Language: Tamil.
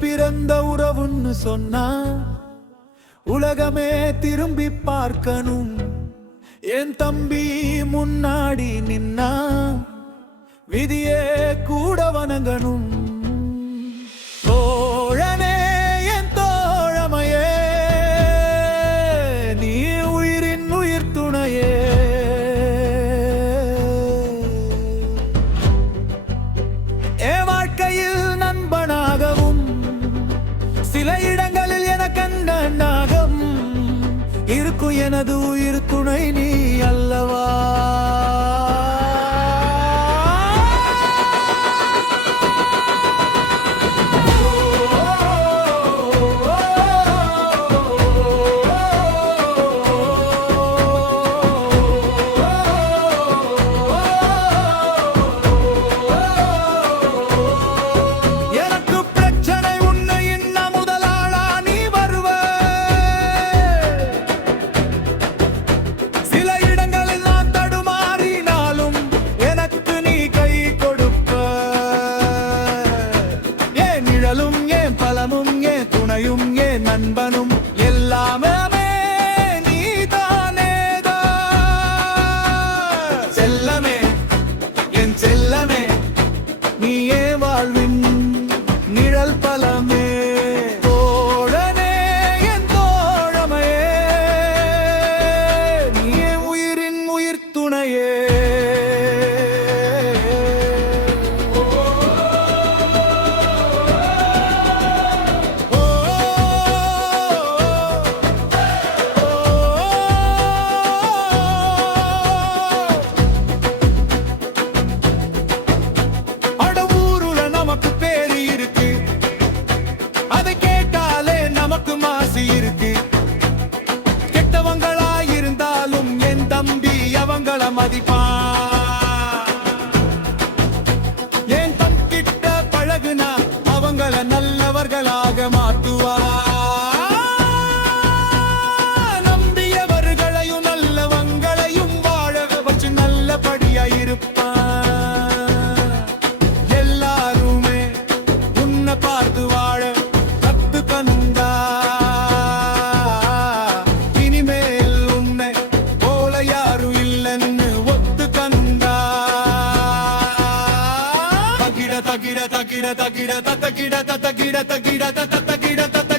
பிறந்த உறவுன்னு சொன்னா உலகமே திரும்பி பார்க்கணும். என் தம்பி முன்னாடி நின்னா விதியே கூட வணங்கணும். தோழனே என் தோழமையே, நீ உயிரின் உயிர் துணையே. என் வாழ்க்கையில் நண்பனாகவும் சில இடங்களில் எனக்கண்ணனாகவும் இருக்கும் எனது உயிர் துணை நீ அல்லவா. நண்பனும் எல்லாமே நீதானேதா. செல்லமே என் செல்லமே, நீயே வாழ்வின் நிழல் பலமே. தோழனே என் தோழமையே, நீயே உயிரின் உயிர் துணையே. கெட்டவங்களாயிருந்தாலும் என் தம்பி அவங்கள மதிப்பா. என் தம்பிட்ட பழகுனா அவங்கள நல்லவர்களாக மாற்றுவா. நம்பியவர்களையும் நல்லவங்களையும் வாழ வச்சு நல்லபடியா இருப்பா. எல்லாருமே உன்னை பார்த்து வாழ கத்துக்கணுண்டா. தகிட தகிட தகிட தகிட தகிட தகிட தகிட தகிட தகிட